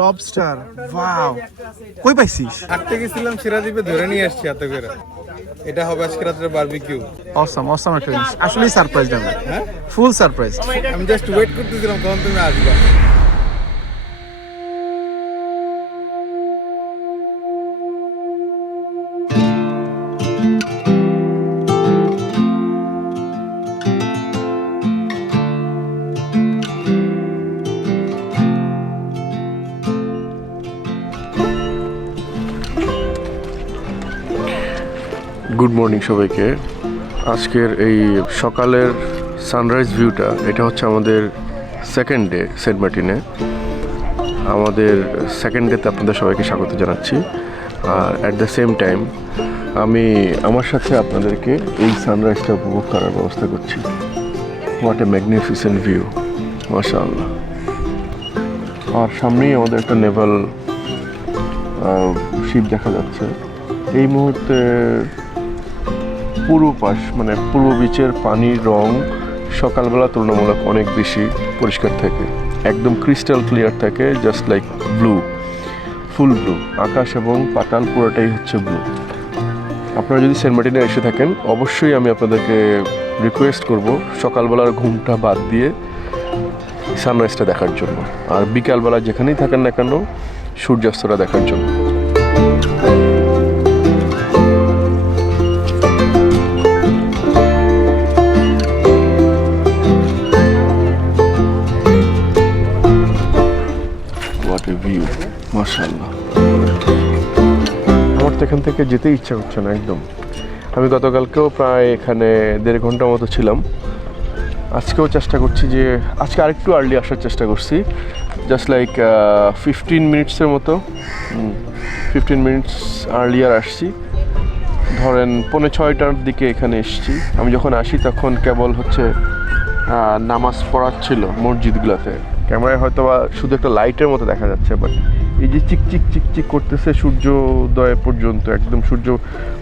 Lobster, wow, কই পাইছিস? হাঁটতে গেছিলাম সিরাজদ্বীপে, ধরে নিয়ে আসছি এত করে। এটা হবে আজকে রাত্রে বারবিকিউ। অসম অসম একটা জিনিস, আসলেই সারপ্রাইজ আমি, ফুল সারপ্রাইজ। আমি জাস্ট ওয়েট করতেছিলাম কখন তুমি আসবে। গুড মর্নিং সবাইকে। আজকের এই সকালের সানরাইজ ভিউটা, এটা হচ্ছে আমাদের সেকেন্ড ডে সেন্ট মার্টিনে। আমাদের সেকেন্ড ডেতে আপনাদের সবাইকে স্বাগত জানাচ্ছি। আর অ্যাট দ্য সেম টাইম আমি আমার সাথে আপনাদেরকে এই সানরাইজটা উপভোগ করার ব্যবস্থা করছি। হোয়াট এ ম্যাগনিফিসেন্ট ভিউ, মাশাআল্লাহ। আর সামনেই আমাদের একটা নেভাল শিপ দেখা যাচ্ছে। এই মুহূর্তে পূর্ব পাশ মানে পূর্ব বিচের পানির রং সকালবেলা তুলনামূলক অনেক বেশি পরিষ্কার থাকে, একদম ক্রিস্টাল ক্লিয়ার থাকে, জাস্ট লাইক ব্লু, ফুল ব্লু। আকাশ এবং পাতাল পুরোটাই হচ্ছে ব্লু। আপনারা যদি সেন্ট মার্টিনে এসে থাকেন, অবশ্যই আমি আপনাদেরকে রিকোয়েস্ট করব সকালবেলার ঘুমটা বাদ দিয়ে সানরাইজটা দেখার জন্য, আর বিকালবেলা যেখানেই থাকেন না কেন সূর্যাস্তটা দেখার জন্য। ভিউ, মাশাআল্লাহ। আমার তো এখান থেকে যেতে ইচ্ছা হচ্ছে না একদম। আমি গতকালকেও প্রায় এখানে 1.5 ঘন্টা মতো ছিলাম। আজকেও চেষ্টা করছি যে আজকে আরেকটু আর্লি আসার চেষ্টা করছি, জাস্ট লাইক 15 মিনিটসের মতো, 15 মিনিটস আর্লিয়ার আসছি। ধরেন 5:45টার দিকে এখানে এসেছি। আমি যখন আসি তখন কেবল হচ্ছে নামাজ পড়াচ্ছিল মসজিদগুলোতে। ক্যামেরায় হয়তো বা শুধু একটা লাইটের মতো দেখা যাচ্ছে, বাট এই যে চিকচিক চিকচিক করতেছে সূর্যোদয় পর্যন্ত, একদম সূর্য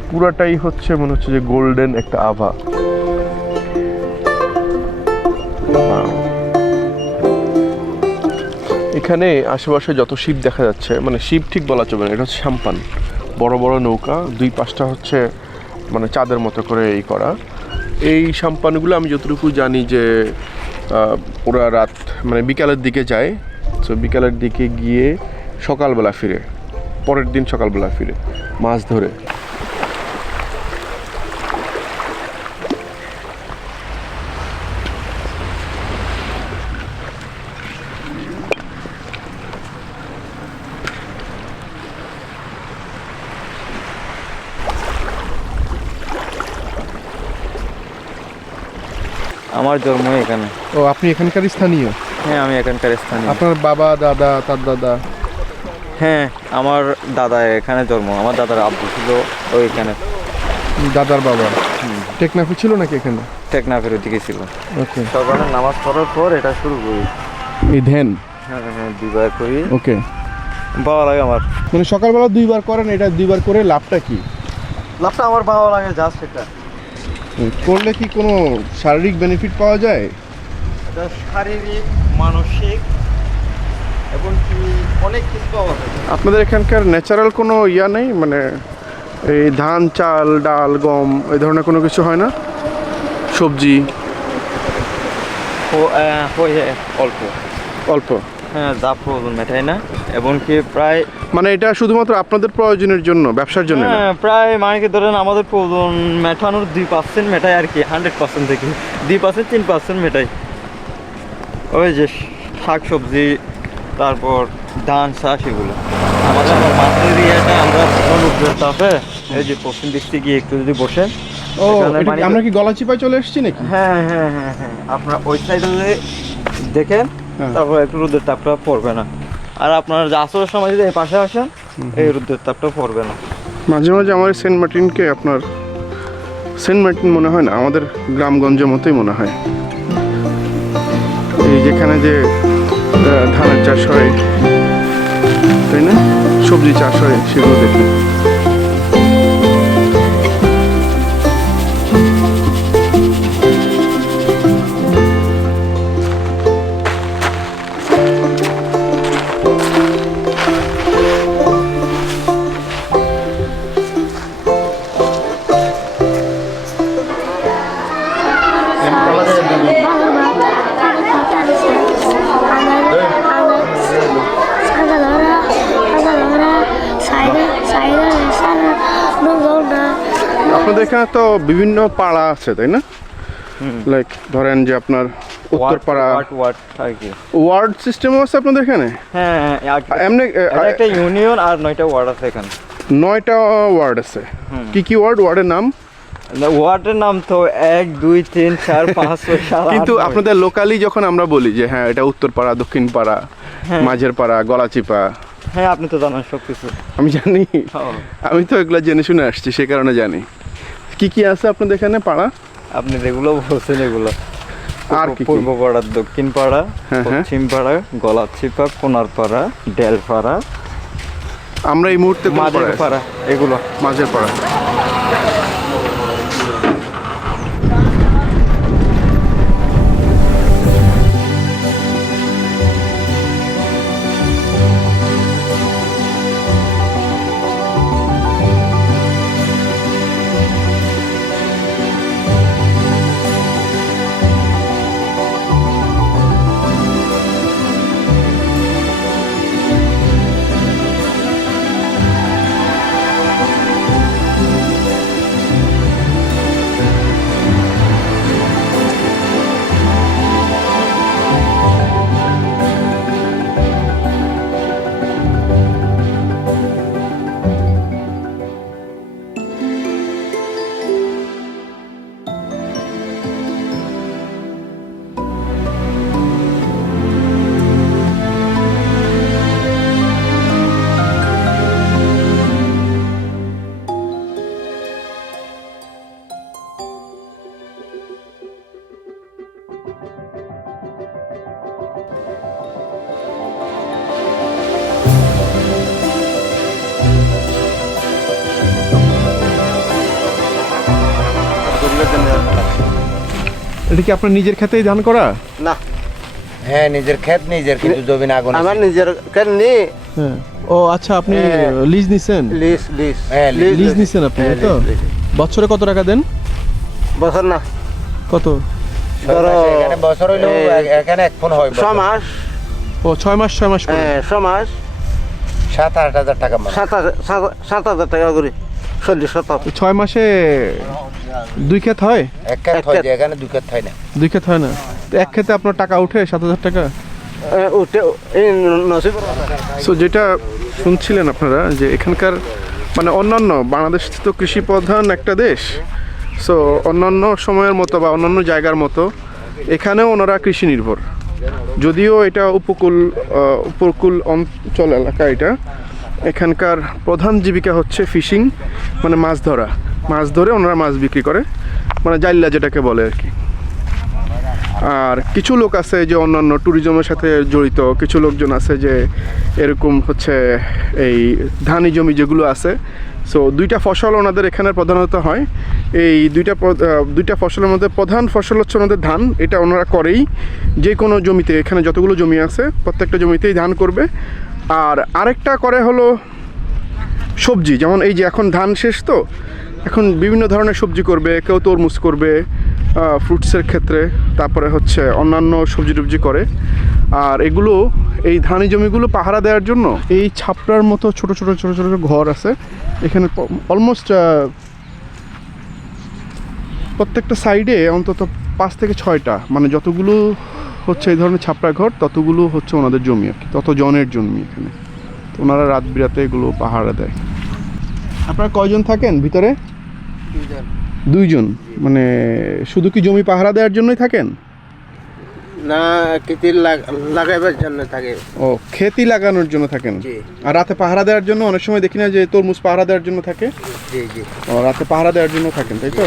পুরাটাই হচ্ছে মনে হচ্ছে যে গোল্ডেন একটা আভা। এখানে আশেপাশে যত শিপ দেখা যাচ্ছে, মানে শিপ ঠিক বলা চলবে না, এটা হচ্ছে সাম্পান, বড় বড় নৌকা, 2 পাশটা হচ্ছে মানে চাঁদের মতো করে এই করা। এই সাম্পানগুলো আমি যতটুকু জানি যে ওরা রাত মানে বিকালের দিকে যায়। তো বিকালের দিকে গিয়ে সকালবেলা ফিরে, পরের দিন সকালবেলা ফিরে মাছ ধরে। আমার জন্ম এখানে। ও, আপনি এখানকার স্থানীয়? হ্যাঁ, আমি এখানকার স্থানীয়। আপনার বাবা, দাদা, তার দাদা? হ্যাঁ, আমার দাদা এখানে জন্ম। আমার দাদার আব্বু ছিল ওইখানে। দাদার বাবা টেকনাফে ছিল নাকি এখানে? টেকনাফের ওদিকে ছিল। ওকে। সকালে নামাজ পড়ার পর এটা শুরু করি। এই ধ্যান? হ্যাঁ হ্যাঁ, 2বার করি। ওকে। ভালো লাগে আমার। মানে সকালবেলা 2বার করেন, এটা 2বার করে লাভটা কি? লাভটা আমার ভালো লাগে, জাস্ট এটা করলে কি কোনো শারীরিক বেনিফিট পাওয়া যায়? এটা শারীরিক, মানসিক এবং কি অনেক কিছু পাওয়া যায়। আপনাদের এখানকার ন্যাচারাল কোনো ইয়া নেই, মানে এই ধান, চাল, ডাল, গম এই ধরনের কোনো কিছু হয় না? সবজি? অল্প অল্প? হ্যাঁ, যা প্রয়োজন মেটাই না, এবং কি প্রায় মানে এটা শুধুমাত্র আপনাদের প্রয়োজনের জন্য, ব্যবসার জন্য না? হ্যাঁ, প্রায় মানে কি ধরেন আমাদের প্রয়োজন মেটানোর 2% মেটাই আর কি, 100% থেকে 2%, 3% মেটাই। ওই যে শাক সবজি, তারপর ধান চাষ, এগুলো আমাদের মাছের ইয়েটা আমরা সমুদ্রের তাপে এই যে পশ্চিম দিক থেকে একটু যদি বসেন। ও, আমরা কি গলাচিপায় চলে এসেছি নাকি? হ্যাঁ হ্যাঁ হ্যাঁ হ্যাঁ, আপনার ওই সাইডে দেখেন, তারপর একটু রোদের তাপটা পড়বে না। আর আপনার আসরের সময় যদি এই পাশে আসেন, এই রোদের তাপটা পড়বে না। মাঝে মাঝে আমার সেন্ট মার্টিনকে আপনার সেন্ট মার্টিন মনে হয় না, আমাদের গ্রামগঞ্জের মতোই মনে হয়। এই যেখানে যে ধানের চাষ হয়, তাই না, সবজি চাষ হয়, সেগুলো দেখি। আপনাদের এখানে তো বিভিন্ন পাড়া আছে তাই না? লাইক ধরেন যে আপনার উত্তরপাড়া ওয়ার্ড আর কি। ওয়ার্ড সিস্টেমও আছে আপনাদের এখানে? হ্যাঁ এমনি এটা একটা ইউনিয়ন আর 9টা ওয়ার্ড আছে এখানে। 9টা ওয়ার্ড আছে। কি কি ওয়ার্ড? ওয়ার্ডের নাম? ওয়ার্ডের নাম তো 1 2 3 4 5 6 7 কিন্তু আপনাদের লোকালি যখন আমরা বলি যে হ্যাঁ এটা উত্তরপাড়া, দক্ষিণ পাড়া, মাঝের পাড়া, গলাচিপা, হ্যাঁ আপনি তো জানেন সব কিছু। আমি জানি, আমি তো এগুলো জেনে শুনে আসছি, সে কারণে জানি। কি কি আছে আপনাদের এখানে পাড়া? আপনি যেগুলো বলছেন এগুলো আর কি কি? পূর্ব পাড়া, দক্ষিণ পাড়া, হ্যাঁ, হ্যাঁ। পশ্চিম পাড়া, গলাচিপা, কোনার পাড়া, ডেল পাড়া, আমরা এই মুহূর্তে কোন মাঝের পাড়ায় আছি? পাড়া, এগুলো। মাঝের পাড়া। এটা কি আপনার নিজের ক্ষেতেই ধান করা? না, হ্যাঁ নিজের ক্ষেত নিজের, কিন্তু জমি না গুণ। আমার নিজের কেন নি হ্যাঁ। ও আচ্ছা, আপনি লিজ নিছেন? লিস লিস হ্যাঁ লিজ নিছেন আপনি, তাই তো? বছরে কত টাকা দেন? বছর না, কত? ধরো এখানে বছর হইলেও এখানে এক ফোন হয় 6 মাস। ও 6 মাস 6 মাস করে। হ্যাঁ 6 মাস 7-8 হাজার টাকা মানে। 7,000 টাকা করে 40-70। 6 মাসে 2 ক্ষেত হয়? এক ক্ষেত এক হয় ক্ষেত। যে, এখানে 2 ক্ষেত হয় না। 2 ক্ষেত হয় না? তো এক ক্ষেতে আপনার টাকা উঠে 7,000 টাকা? উঠে এই নসিব। সো যেটা শুনছিলেন আপনারা যে এখানকার মানে অন্যান্য, বাংলাদেশ তো কৃষি প্রধান একটা দেশ। সো অন্যান্য সময়ের মতো বা অন্যান্য জায়গার মতো এখানেও ওনারা কৃষি নির্ভর। যদিও এটা উপকূল অঞ্চল এলাকা, এটা এখানকার প্রধান জীবিকা হচ্ছে ফিশিং, মানে মাছ ধরা। মাছ ধরে ওনারা মাছ বিক্রি করে, মানে জাইল্লা যেটাকে বলে আর কি। আর কিছু লোক আছে যে অন্যান্য ট্যুরিজমের সাথে জড়িত, কিছু লোকজন আছে যে এরকম হচ্ছে এই ধানি জমি যেগুলো আছে। সো 2টা ফসল ওনাদের এখানে প্রধানত হয়। এই দুইটা ফসলের মধ্যে প্রধান ফসল হচ্ছে ওনাদের ধান। এটা ওনারা করেই যে কোনো জমিতে, এখানে যতগুলো জমি আছে প্রত্যেকটা জমিতেই ধান করবে। আর আরেকটা করে হলো সবজি, যেমন এই যে এখন ধান শেষ, তো এখন বিভিন্ন ধরনের সবজি করবে, কেউ তরমুজ করবে ফ্রুটসের ক্ষেত্রে, তারপরে হচ্ছে অন্যান্য সবজি টবজি করে। আর এগুলো এই ধানি জমিগুলো পাহারা দেওয়ার জন্য এই ছাপড়ার মতো ছোট ছোট ছোট ছোট ঘর আছে এখানে। অলমোস্ট প্রত্যেকটা সাইডে অন্তত 5 থেকে 6টা, মানে যতগুলো হচ্ছে এই ধরনের ছাপড়া ঘর ততগুলো হচ্ছে ওনাদের জমি আর কি, তত জনের জমি এখানে। তো ওনারা রাত বিরাতে এগুলো পাহারা দেয়। আপনারা কয়জন থাকেন ভিতরে? 2 জন। মানে শুধু কি জমি পাহারা দেওয়ার জন্যই থাকেন? না, কিতি লাগাইবার জন্য থাকে। ও, খেতি লাগানোর জন্য থাকেন। জি। আর রাতে পাহারা দেওয়ার জন্য অনেক সময় দেখি না যে তরমুজ পাহারা দেওয়ার জন্য থাকে? জি জি। ও, রাতে পাহারা দেওয়ার জন্য থাকেন, তাই তো?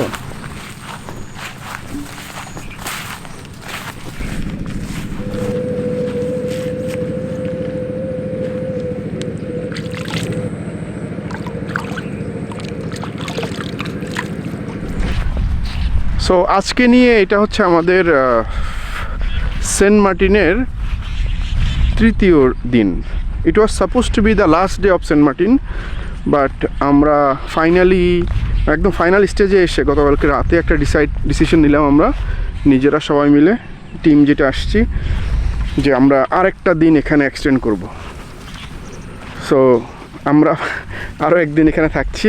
সো আজকে নিয়ে এটা হচ্ছে আমাদের সেন্ট মার্টিনের 3য় দিন। It was suppose to be the last day of Saint Martin, but আমরা একদম ফাইনাল স্টেজে এসে গতকালকে রাতে একটা ডিসিশন নিলাম আমরা নিজেরা সবাই মিলে, টিম যেটা আসছি, যে আমরা আরেকটা দিন এখানে এক্সটেন্ড করব। সো আমরা আরও একদিন এখানে থাকছি।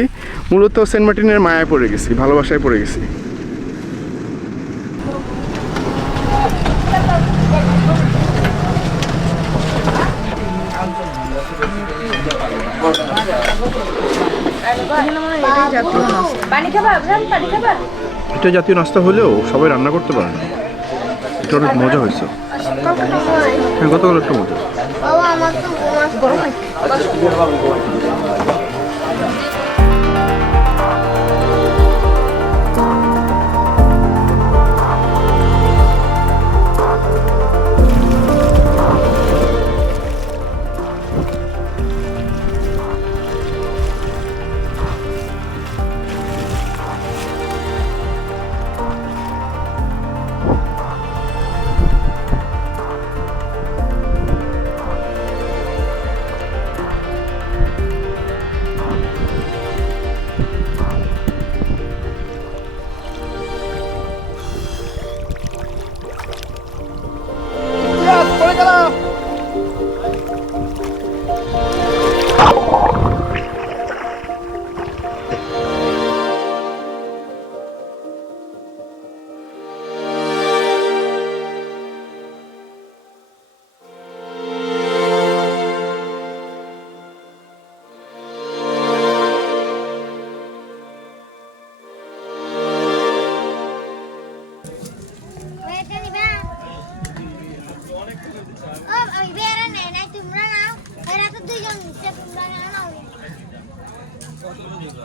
মূলত সেন্ট মার্টিনের মায়ায় পড়ে গেছি, ভালোবাসায় পড়ে গেছি। এটা জাতীয় নাস্তা হলেও সবাই রান্না করতে পারে না। এটা অনেক মজা হয়েছে। হ্যাঁ, গতকাল একটা মজা।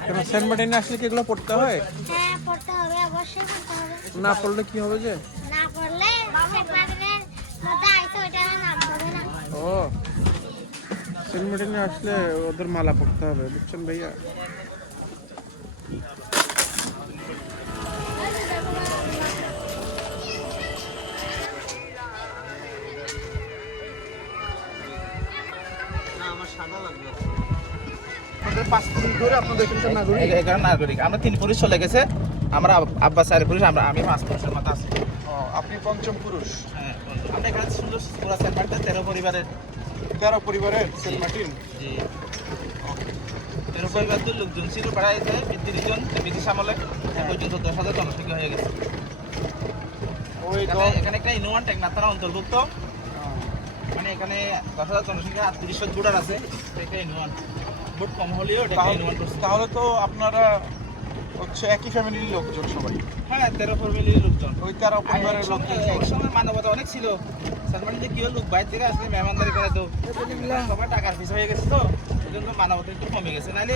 কেন সেন্ট মার্টিনে আসলে কি এগুলো পড়তে হয়? হ্যাঁ, পড়তে হবে, অবশ্যই পড়তে হবে। না পড়লে কি হবে যে? না পড়লে সেন্ট মার্টিনের মধ্যে আইসে ওইটা নাম হবে না। ও, সেন্ট মার্টিনে আসলে ওদের মালা পড়তে হবে, বুঝছেন ভাইয়া? এখানে নাগরিক আমরা 3 পুরুষ চলে গেছে, আমরা আব্বা 4 পুরুষ, আমি 5 পুরুষের মতো আছি। আপনি পঞ্চম পুরুষ। হ্যাঁ, আমরা এখানে সুন্দর পুরা সেন্ট মার্টিন 13 পরিবারের 13 পরিবারের সেন্ট মার্টিন। জি 13 পরিবার তো লোকজন ছিল প্রায় 30 জন, ব্রিটিশ আমলে এ পর্যন্ত 10,000 জনসংখ্যা হয়ে গেছে। ওই এখানে একটা ইনোয়ান টেকনাতারা অন্তর্ভুক্ত, মানে এখানে 10,000 জনসংখ্যা 30 বুড়ার আছে, এটা ইনোয়ান বুট কম হলেও এটা ইনোয়ান করছে। তাহলে তো আপনারা হচ্ছে একই ফ্যামিলির লোকজন সবাই। হ্যাঁ, 13 ফ্যামিলির লোকজন, ওই 13 পরিবারের লোকজন। একসময় মানবতা অনেক ছিল। সালমানিতে কি হলো, লোক বাইরে থেকে আসলে মেহমানদারি করে, তো সবাই টাকার পিছু হয়ে গেছে, তো এই জন্য মানবতা একটু কমে গেছে। নাহলে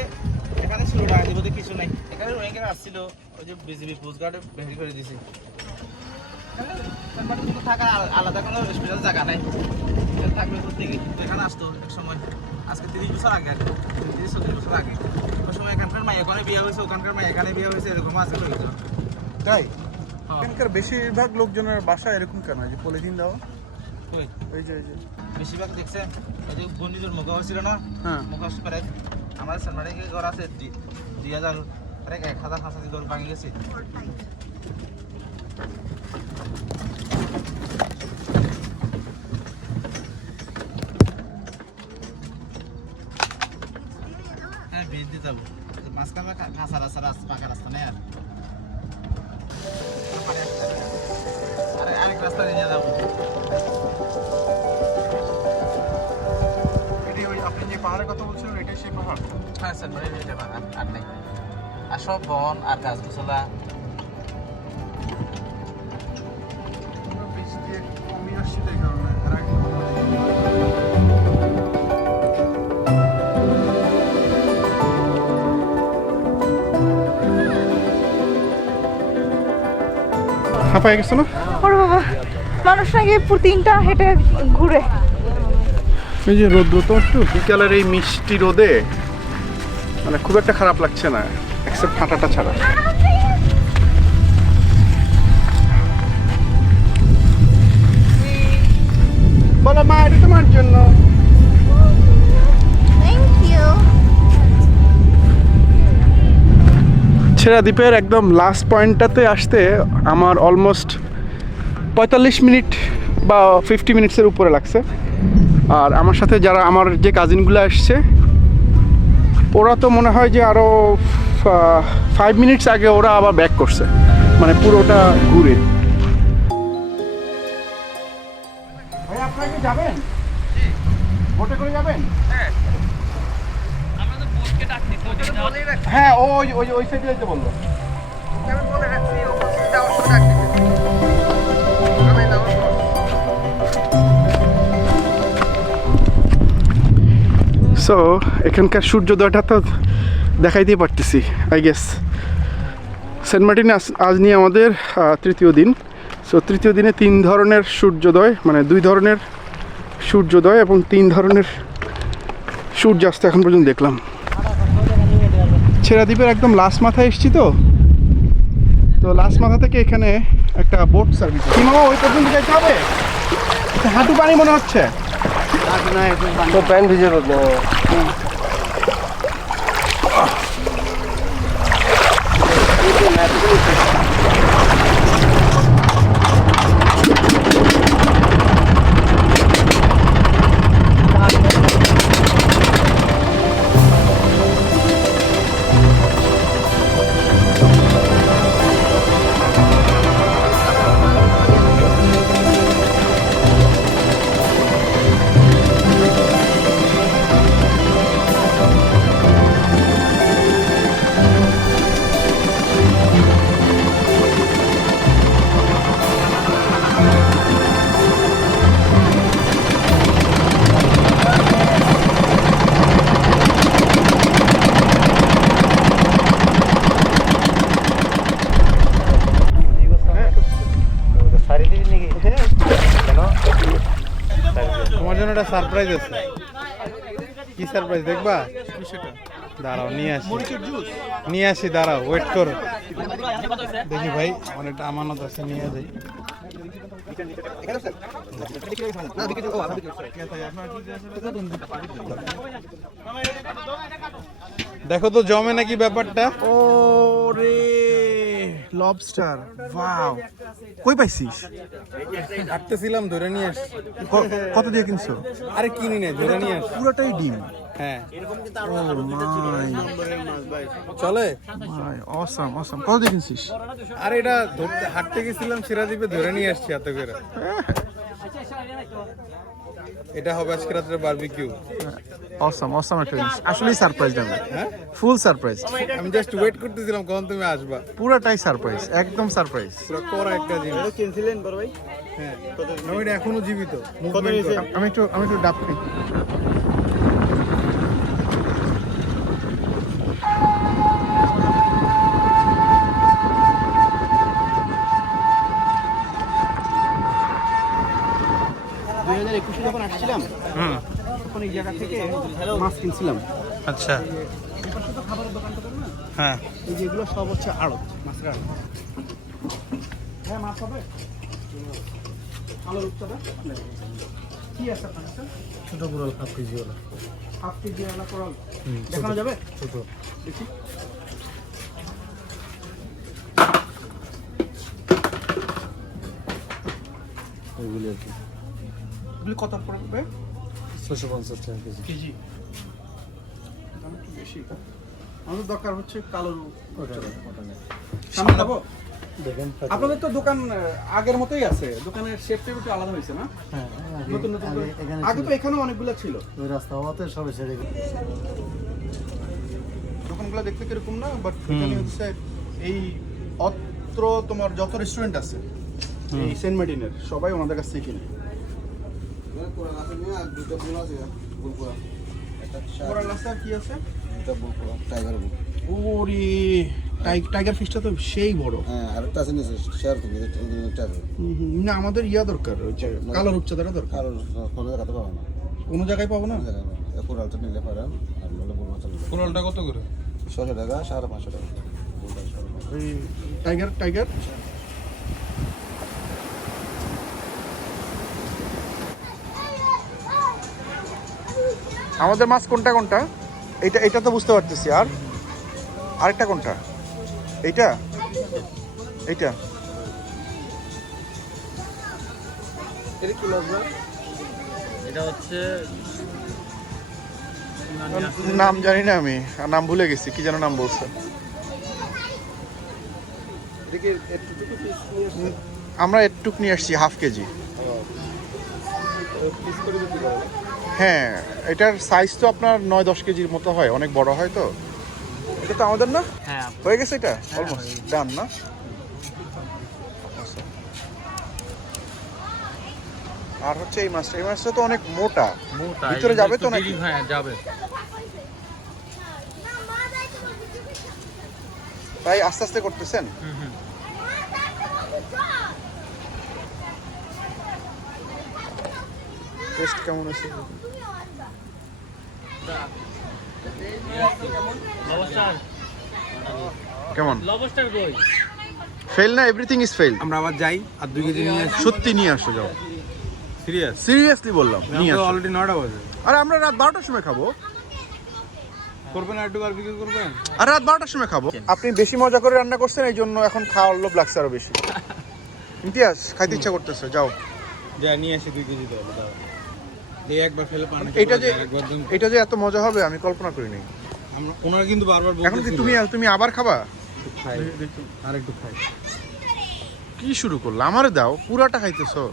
এখানে ছিল টাকা দিব কিছু নাই। এখানে রোহিঙ্গা আসছিল, ওই যে বিজিবি কোস্টগার্ডে বের করে দিয়েছে। সালমানি কিন্তু থাকার আলাদা কোনো স্পেশাল জায়গা নাই, থাকলে তো এখানে আসতো এক সময়, আজকে 30 বছর আগে, 30-40 বছর আগে। ওই সময় এখানকার মাই এখানে বিয়ে হয়েছে, ওখানকার মাই এখানে বিয়ে হয়েছে, এরকম আছে লোকজন। তাই এখানকার বেশিরভাগ লোকজনের বাসা এরকম কেন, যে পলিথিন দেওয়া? ওই ওই যে বেশিরভাগ দেখছেন ওই যে ঘূর্ণিঝড় মুখা হয়েছিল না, হ্যাঁ, মুখা প্রায় আমাদের সালমানি ঘর আছে 2000, প্রায় 1000 ঘর ভাঙে গেছে। হ্যাঁ, বীজ দিতে হবে, মাঝখানে কাঁচা রাস্তা, পাকা রাস্তা নেই। আর আরেক রাস্তা নিয়ে যাবো। আপনি যে পাহাড়ের কথা বলছিলেন, এটাই সেই পাহাড়? হ্যাঁ স্যার, মানে এটা আর নেই, আর সব বন আর গাছ গোছলা। বীজ দিয়ে কমই আসছি, তাই কারণে আর আগে হাঁপায় গেছে না? ওরে বাবা, মানুষ নাকি প্রতিদিনটা হেঁটে ঘুরে। এই যে রোদ্র তো একটু বিকালের এই মিষ্টি রোদে মানে খুব একটা খারাপ লাগছে না, এক্সেপ্ট হাঁটাটা ছাড়া। বলো মা, এটা তোমার জন্য। Thank you. ছেড়া দ্বীপের একদম লাস্ট পয়েন্টটাতে আসতে আমার অলমোস্ট 45 মিনিট বা 50 মিনিটসের উপরে লাগছে। আর আমার সাথে যারা আমার যে কাজিনগুলো আসছে ওরা তো মনে হয় যে আরও 5 মিনিটস আগে ওরা আবার ব্যাক করছে, মানে পুরোটা ঘুরে। ভাই আপনারা কি যাবেন? বোটে করে যাবেন? হ্যাঁ ওই সাইডে যেতে বললো। সো এখানকার সূর্যোদয়টা তো দেখাইতে পারতেছি আই গেস। সেন্ট মার্টিনে আজ নিয়ে আমাদের তৃতীয় দিন। সো তৃতীয় দিনে 3 ধরনের সূর্যোদয়, মানে 2 ধরনের সূর্যোদয় এবং 3 ধরনের সূর্যাস্ত এখন পর্যন্ত দেখলাম। ছেড়া দ্বীপের একদম লাস্ট মাথায় এসেছি তো লাস্ট মাথা থেকে এখানে একটা বোট সার্ভিস। কি মামা ওই পর্যন্ত যেতে হবে? হাঁটু পানি মনে হচ্ছে। তো প্যান্ট ভিজে রোদ তোমার জন্য একটা সারপ্রাইজ আছে। কি সারপ্রাইজ দেখবা? সেটা দাঁড়াও নিয়ে আসি দাঁড়াও, ওয়েট করো। দেখি ভাই, অনেকটা আমানত আছে, নিয়ে যাই। দেখো তো জমে নাকি ব্যাপারটা। ওরে লবস্টার, ওয়াও! কই পাইছিস? হাঁটতেছিলাম, ধরে নিয়ে আসছি। কত দিয়ে কিনছো? আরে কিনি না, ধরে নিয়ে আসছি। পুরোটাই ডিম। হ্যাঁ ও মাই, চলে মাই, অসাম অসাম। কত দিয়ে কিনছিস? আর এটা ধরতে হাঁটতে গেছিলাম, ছেড়া দ্বীপে ধরে নিয়ে আসছি এত করে। এটা হবে আজকে রাত্রে বারবিকিউ। অসাম অসাম একটা জিনিস, আসলেই সারপ্রাইজ আমি। হ্যাঁ ফুল সারপ্রাইজ, আমি জাস্ট ওয়েট করতেছিলাম কখন তুমি আসবা। পুরোটাই সারপ্রাইজ, একদম সারপ্রাইজ। পুরো করা একটা জিনিস। কিনছিলেন বড় ভাই? হ্যাঁ এটা এখনো জীবিত। আমি একটু ডাব খাই। যখন আসছিলাম তখন এই জায়গা থেকে মাছ কিনছিলাম। আচ্ছা হ্যাঁ, এই যেগুলো সব হচ্ছে আড়ত, মাছের আড়ত। হ্যাঁ মাছ হবে। আলো রূপচাঁদা কি আছে আপনার কাছে? ছোট coral 1/2 KG OLA. 1/2 KG OLA coral দেখানো যাবে? ছোট দেখি। এগুলি কত পড়বে? 650 টাকা কেজি। কেজি দাম একটু বেশি। আমাদের দরকার হচ্ছে কালো রূপচাঁদা। সামনে যাবো? দেখেন আপনাদের তো দোকান আগের মতোই আছে, দোকানের শেপটা একটু আলাদা হয়েছে না? হ্যাঁ, নতুন নতুন করে। আগে তো এখানে অনেকগুলো ছিল। ওই রাস্তা হওয়াতে সবে ছেড়ে গেছে। দোকানগুলো দেখতে কিরকম না, বাট এখানে হচ্ছে এই অত্র তোমার যত রেস্টুরেন্ট আছে এই সেন্ট মার্টিনের সবাই ওনাদের কাছ থেকে কিনে। কোরাল আছে আর কি আছে? ওরে টাইগার ফিশটা তো সেই বড়। না আমাদের ইয়া দরকার, ওই যে কালো রূপচাঁদাটা দরকার। কোনো জায়গায় পাবো না। কোরালটা কত করে? 600 টাকা, 550 টাকা। এই টাইগার আমাদের মাছ কোনটা? এটা তো বুঝতে পারতেছি। আর আরেকটা কোনটা? এইটা এটা কি মাছ? এটা হচ্ছে নাম জানি না আমি, নাম ভুলে গেছি, কি যেন নাম বলছে। আমরা একটুক নিয়ে আসছি, হাফ কেজি। হ্যাঁ, এটার সাইজ তো আপনার 9-10 কেজির মতো হয়, অনেক বড় হয়। তো এটা তো আমাদের না, হয়ে গেছে এটা অলমোস্ট ডান না? আর হচ্ছে এই মাছটা তো অনেক মোটা, ভিতরে যাবে তো নাকি? হ্যাঁ যাবে। তাই আস্তে আস্তে করতেছেন? টেস্ট কেমন আছে? কেমন? ফেল না, এভরিথিং ইজ ফেল। আমরা আবার যাই আর 2 কেজি নিয়ে আসি। সত্যি নিয়ে আসো, যাও। সিরিয়াসলি বললাম, নিয়ে আসো। অলরেডি 9টা বাজে। আরে আমরা রাত 12টার সময় খাবো। করবেন আর একটু বারবিকিউ করবেন? আর রাত 12টার সময় খাবো। আপনি বেশি মজা করে রান্না করছেন, এই জন্য এখন খাওয়ার লোভ লাগছে আরো বেশি। ইমতিয়াজ, খাইতে ইচ্ছা করতেছে, যাও। যা নিয়ে আসি 2 কেজি দাও। এই একবার ফেলে পানি। এটা যে এত মজা হবে আমি কল্পনা করিনি। আমরা ওনারা কিন্তু বারবার এখন কি বলতেছিল তুমি আবার খাবা? খাই, আর একটু খাই। কি শুরু করলা? আমারে দাও, পুরাটা খাইতেছো।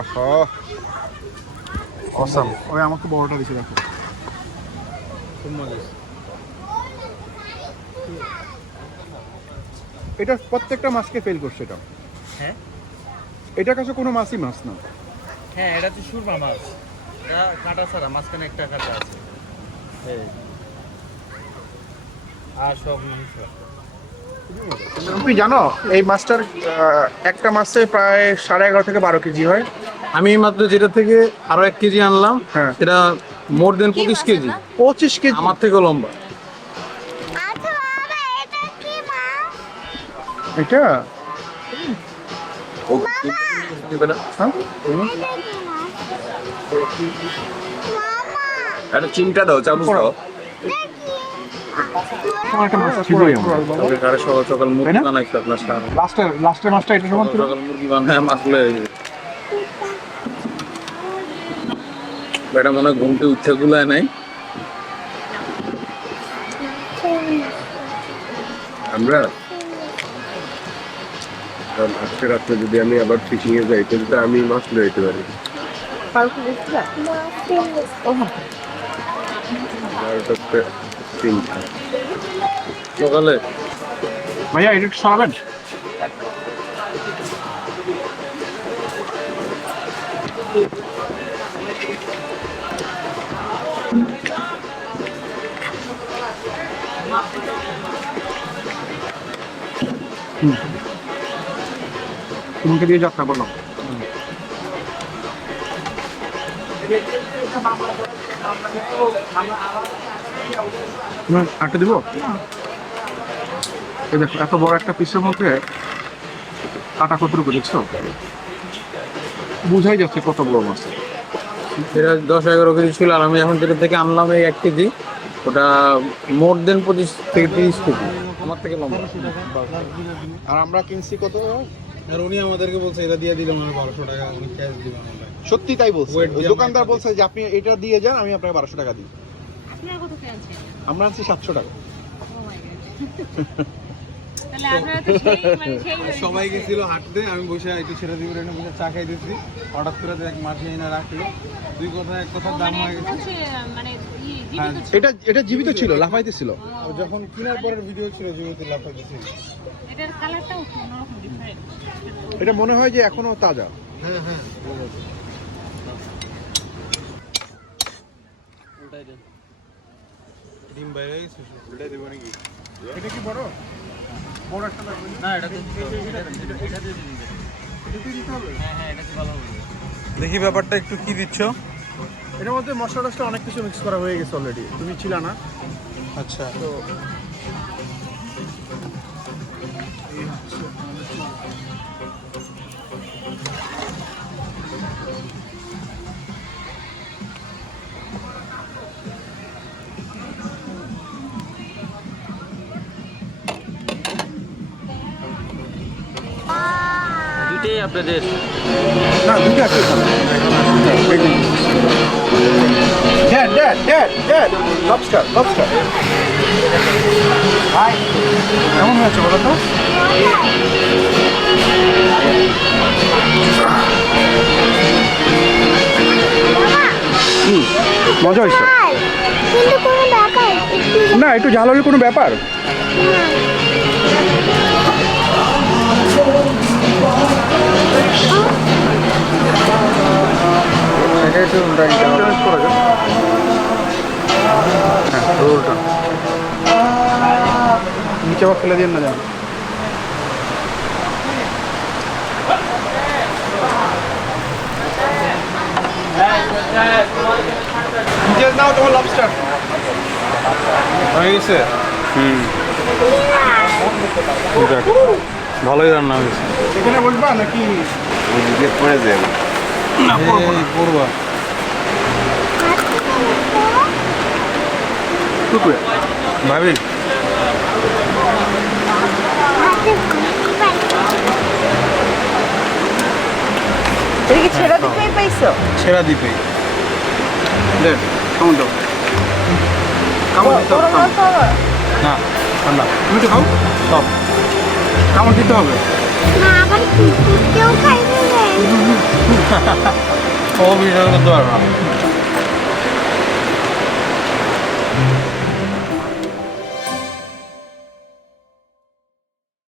আহা, অসাম। ওই আমাকে বড়টা দিছে, দেখো। খুব মজা। এটা প্রত্যেকটা মাছকে ফেল করছে এটা। হ্যাঁ, এটার কাছে কোনো মাছই মাছ না। হ্যাঁ, এটা তো সুরমা মাছ, এটা কাঁটা ছাড়া, মাঝখানে একটা কাঁটা আছে। আর সব মাংস। তুমি জানো এই মাছটার একটা মাছে প্রায় 11.5 থেকে 12 কেজি হয়। আমি মাত্র যেটা থেকে আরো 1 কেজি আনলাম, হ্যাঁ। এটা মোর দেন 25 কেজি। 25 কেজি আমার থেকে লম্বা। আচ্ছা বাবা, এটা কি মাছ? এটা হ্যাঁ? একটা চিমটা দাও, চামচ দাও। সকাল সকাল মুরগি বানাইছে আপনার সাথে। লাস্টের মাছটা এটা সমান ছিল। সকাল মুরগি বানায় মাছগুলো বেটা মনে হয় ঘুমতে উঠতে গুলায় নাই। আমরা আজকে রাত্রে যদি আমি আবার ফিশিং এ যাই, তাহলে আমি মাছ লয়ে যেতে পারি। সকালে ভাইয়া এটা একটু সরাবেন। তোমাকে দিয়ে যাত্রা করলাম। আটটা দিব। এই দেখো, এত বড় একটা পিসের মধ্যে কাটা কতটুকু দেখছো? বুঝাই যাচ্ছে কত বড় মাছ। এটা 10-11 কেজি ছিল, আর আমি এখন যেটা থেকে আনলাম এই 1 কেজি, ওটা মোর দেন 25 থেকে 30 কেজি আমার থেকে লম্বা। আর আমরা কিনছি কত? আর উনি আমাদেরকে বলছে এটা দিয়ে দিলাম আমি 1200 টাকা, উনি ক্যাশ দিবেন। সত্যি তাই বলছে। Weight ওই দিয়ে দোকানদার আমরা বলছে যে আপনি এটা দিয়ে যান, আমি আপনাকে 1200 টাকা দিই। আপনারা কত করে আনছেন? আমরা আনছি 700 টাকা। Oh my God. তাহলে আপনারা তো সেই সবাই গেছিল হাঁটতে, আমি বসে একটু ছেড়ে দিবি রেনে বসে চা খাইতেছি, হঠাৎ করে এক মাঠে এনে রাখলো, দুই কথা এক কথার দাম হয়ে গেছে। মানে এটা জীবিত ছিল, লাফাইতেছিল। যখন কেনার পরের ভিডিও ছিল জীবিত লাফাইতেছিল। এটার কালারটাও অন্যরকম ডিফারেন্ট। এটা মনে হয় যে এখনো তাজা। হ্যাঁ হ্যাঁ, ডিম বাইরে গেছে, ওটাই দেবো নাকি? এটা কি বড়? বড় একটা লাগবে না, এটা তো এটা দিয়ে দিন। হ্যাঁ হ্যাঁ, এটা তো ভালো হবে। দেখি ব্যাপারটা একটু কি দিচ্ছ? এটার মধ্যে মশলা টসলা অনেক কিছু মিক্স করা হয়ে গেছে অলরেডি, তুমি ছিল না। আচ্ছা, তো দুইটাই আপনাদের। না, দুটো আছে। বলো তো? মজা হয়েছে কিন্তু কোনো ব্যাপার একটু না, একটু ঝাল হলে কোনো ব্যাপার। রোলটা নিচে আবার ফেলে দিয়ে না যান। নিচে নাও তোমার লবস্টার হয়ে গেছে? যাক, ভালোই রান্না হয়েছে। এখানে বসবা নাকি ওদিকে পড়ে যাবে এই পড়বা। টুকুরে? ভাবি এটা কি ছেড়া দিতেই পাইছো? ছেড়া দিবে। দেখ কেমন দাও, কেমন দিতে হবে? না ঠান্ডা। তুমি তো খাও, সব কেমন দিতে হবে? না আবার কেউ খাইবে ও বিষয় করতে পারবো না।